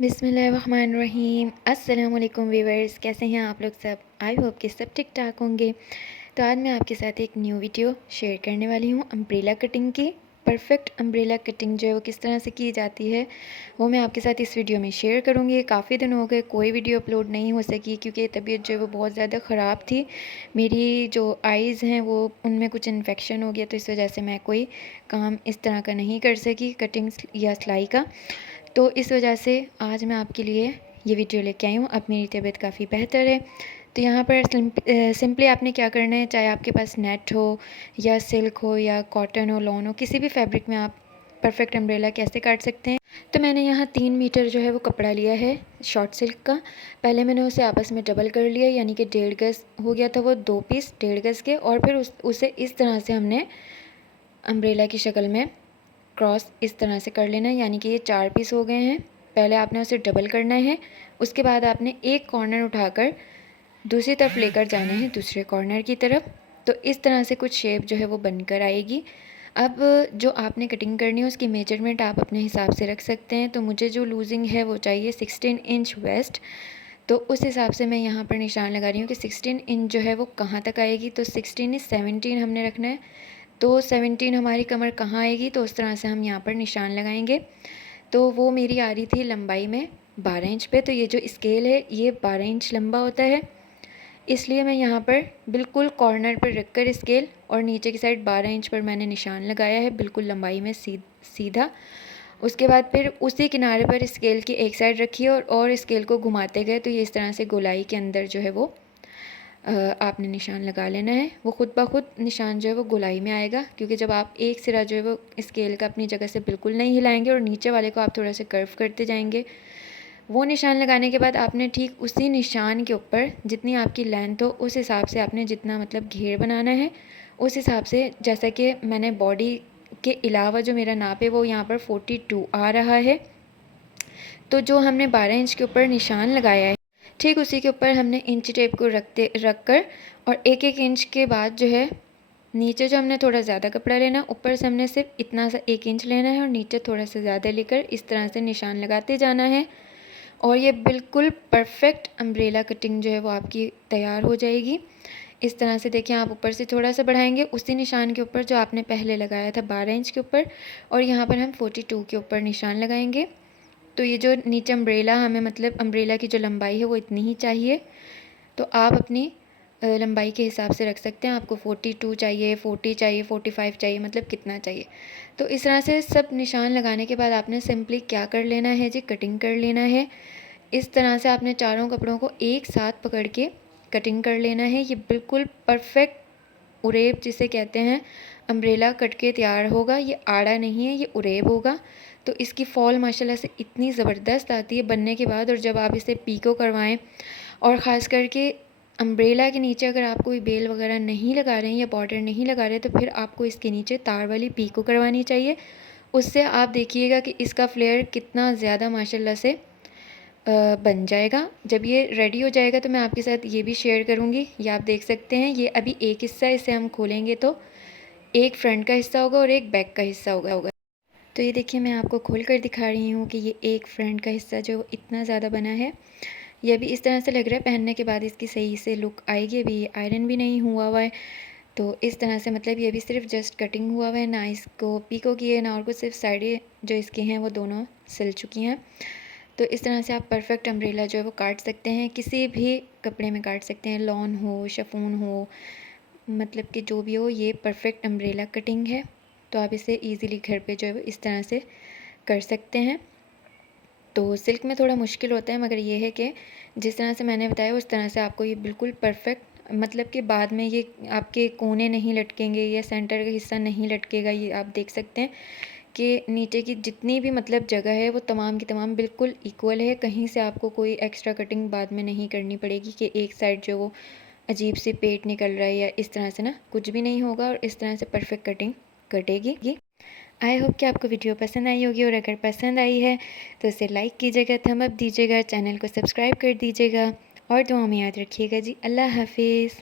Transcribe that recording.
बिस्मिल्लाहिर्रहमानिर्रहीम। अस्सलाम वालेकुम व्यूअर्स, कैसे हैं आप लोग सब। आई होप कि सब ठीक ठाक होंगे। तो आज मैं आपके साथ एक न्यू वीडियो शेयर करने वाली हूँ अम्ब्रेला कटिंग की। परफेक्ट अम्ब्रेला कटिंग जो है वो किस तरह से की जाती है वो मैं आपके साथ इस वीडियो में शेयर करूँगी। काफ़ी दिन हो गए कोई वीडियो अपलोड नहीं हो सकी क्योंकि तबीयत जो है वो बहुत ज़्यादा ख़राब थी। मेरी जो आइज़ हैं वो उनमें कुछ इन्फेक्शन हो गया, तो इस वजह से मैं कोई काम इस तरह का नहीं कर सकी, कटिंग या सिलाई का। तो इस वजह से आज मैं आपके लिए ये वीडियो लेके आई हूँ। अब मेरी तबीयत काफ़ी बेहतर है। तो यहाँ पर सिंपली आपने क्या करना है, चाहे आपके पास नेट हो या सिल्क हो या कॉटन हो, लॉन हो, किसी भी फैब्रिक में आप परफेक्ट अम्ब्रेला कैसे काट सकते हैं। तो मैंने यहाँ 3 मीटर जो है वो कपड़ा लिया है शॉर्ट सिल्क का। पहले मैंने उसे आपस में डबल कर लिया, यानी कि 1.5 गज़ हो गया था वो, 2 पीस 1.5 गज़ के। और फिर उसे इस तरह से हमने अम्ब्रेला की शक्ल में क्रॉस इस तरह से कर लेना है, यानी कि ये 4 पीस हो गए हैं। पहले आपने उसे डबल करना है, उसके बाद आपने एक कॉर्नर उठाकर दूसरी तरफ लेकर जाना है, दूसरे कॉर्नर की तरफ। तो इस तरह से कुछ शेप जो है वो बनकर आएगी। अब जो आपने कटिंग करनी है उसकी मेजरमेंट आप अपने हिसाब से रख सकते हैं। तो मुझे जो लूजिंग है वो चाहिए 16 इंच वेस्ट। तो उस हिसाब से मैं यहाँ पर निशान लगा रही हूँ कि 16 इंच जो है वो कहाँ तक आएगी। तो 16 इज 17 हमने रखना है। तो 17 हमारी कमर कहाँ आएगी, तो उस तरह से हम यहाँ पर निशान लगाएंगे। तो वो मेरी आ रही थी लंबाई में 12 इंच पे। तो ये जो स्केल है ये 12 इंच लंबा होता है, इसलिए मैं यहाँ पर बिल्कुल कॉर्नर पर रखकर स्केल और नीचे की साइड 12 इंच पर मैंने निशान लगाया है, बिल्कुल लंबाई में सीधा। उसके बाद फिर उसी किनारे पर स्केल की एक साइड रखिए और स्केल को घुमाते गए, तो ये इस तरह से गोलाई के अंदर जो है वो आपने निशान लगा लेना है। वो खुद ब खुद निशान जो है वो गोलाई में आएगा, क्योंकि जब आप एक सिरा जो है वो स्केल का अपनी जगह से बिल्कुल नहीं हिलाएंगे और नीचे वाले को आप थोड़ा सा कर्व करते जाएंगे, वो निशान लगाने के बाद आपने ठीक उसी निशान के ऊपर जितनी आपकी लेंथ हो उस हिसाब से आपने जितना मतलब घेर बनाना है उस हिसाब से, जैसा कि मैंने बॉडी के अलावा जो मेरा नाप है वो यहाँ पर 42 आ रहा है। तो जो हमने 12 इंच के ऊपर निशान लगाया है ठीक उसी के ऊपर हमने इंच टेप को रख कर और एक एक इंच के बाद जो है नीचे जो हमने थोड़ा ज़्यादा कपड़ा लेना, ऊपर से हमने सिर्फ इतना सा 1 इंच लेना है और नीचे थोड़ा सा ज़्यादा लेकर इस तरह से निशान लगाते जाना है। और ये बिल्कुल परफेक्ट अम्ब्रेला कटिंग जो है वो आपकी तैयार हो जाएगी। इस तरह से देखिए, आप ऊपर से थोड़ा सा बढ़ाएंगे उसी निशान के ऊपर जो आपने पहले लगाया था 12 इंच के ऊपर, और यहाँ पर हम 42 के ऊपर निशान लगाएंगे। तो ये जो नीचे अम्ब्रेला हमें मतलब अम्ब्रेला की जो लंबाई है वो इतनी ही चाहिए। तो आप अपनी लंबाई के हिसाब से रख सकते हैं, आपको 42 चाहिए, 40 चाहिए, 45 चाहिए, मतलब कितना चाहिए। तो इस तरह से सब निशान लगाने के बाद आपने सिंपली क्या कर लेना है जी, कटिंग कर लेना है। इस तरह से आपने चारों कपड़ों को एक साथ पकड़ के कटिंग कर लेना है। ये बिल्कुल परफेक्ट उरेब जिसे कहते हैं अम्ब्रेला कट के तैयार होगा। ये आड़ा नहीं है, ये उरेब होगा। तो इसकी फॉल माशाल्लाह से इतनी ज़बरदस्त आती है बनने के बाद, और जब आप इसे पीको करवाएं, और ख़ास करके अम्ब्रेला के नीचे अगर आप कोई बेल वगैरह नहीं लगा रहे हैं या बॉर्डर नहीं लगा रहे, तो फिर आपको इसके नीचे तार वाली पीको करवानी चाहिए। उससे आप देखिएगा कि इसका फ्लेयर कितना ज़्यादा माशाल्लाह से बन जाएगा। जब ये रेडी हो जाएगा तो मैं आपके साथ ये भी शेयर करूँगी। ये आप देख सकते हैं, ये अभी एक हिस्सा, इसे हम खोलेंगे तो एक फ्रंट का हिस्सा होगा और एक बैक का हिस्सा होगा। तो ये देखिए, मैं आपको खोल कर दिखा रही हूँ कि ये एक फ्रंट का हिस्सा जो इतना ज़्यादा बना है, ये अभी इस तरह से लग रहा है। पहनने के बाद इसकी सही से लुक आएगी। अभी ये आयरन भी नहीं हुआ है, तो इस तरह से मतलब ये अभी सिर्फ जस्ट कटिंग हुआ है, ना इसको पीको किए ना और कुछ, सिर्फ साइडें जो इसकी हैं वो दोनों सिल चुकी हैं। तो इस तरह से आप परफेक्ट अम्ब्रेला जो है वो काट सकते हैं, किसी भी कपड़े में काट सकते हैं, लॉन हो, शिफॉन हो, मतलब कि जो भी हो, ये परफेक्ट अम्ब्रेला कटिंग है। तो आप इसे इजीली घर पे जो है वो इस तरह से कर सकते हैं। तो सिल्क में थोड़ा मुश्किल होता है, मगर ये है कि जिस तरह से मैंने बताया उस तरह से आपको ये बिल्कुल परफेक्ट, मतलब कि बाद में ये आपके कोने नहीं लटकेंगे या सेंटर का हिस्सा नहीं लटकेगा। ये आप देख सकते हैं कि नीचे की जितनी भी मतलब जगह है वो तमाम की तमाम बिल्कुल इक्वल है। कहीं से आपको कोई एक्स्ट्रा कटिंग बाद में नहीं करनी पड़ेगी कि एक साइड जो वो अजीब सी पेट निकल रहा है या इस तरह से, ना, कुछ भी नहीं होगा। और इस तरह से परफेक्ट कटिंग कटेगी। आई होप कि आपको वीडियो पसंद आई होगी, और अगर पसंद आई है तो इसे लाइक कीजिएगा, थंब अप दीजिएगा, चैनल को सब्सक्राइब कर दीजिएगा और दुआ में याद रखिएगा जी। अल्लाह हाफिज़।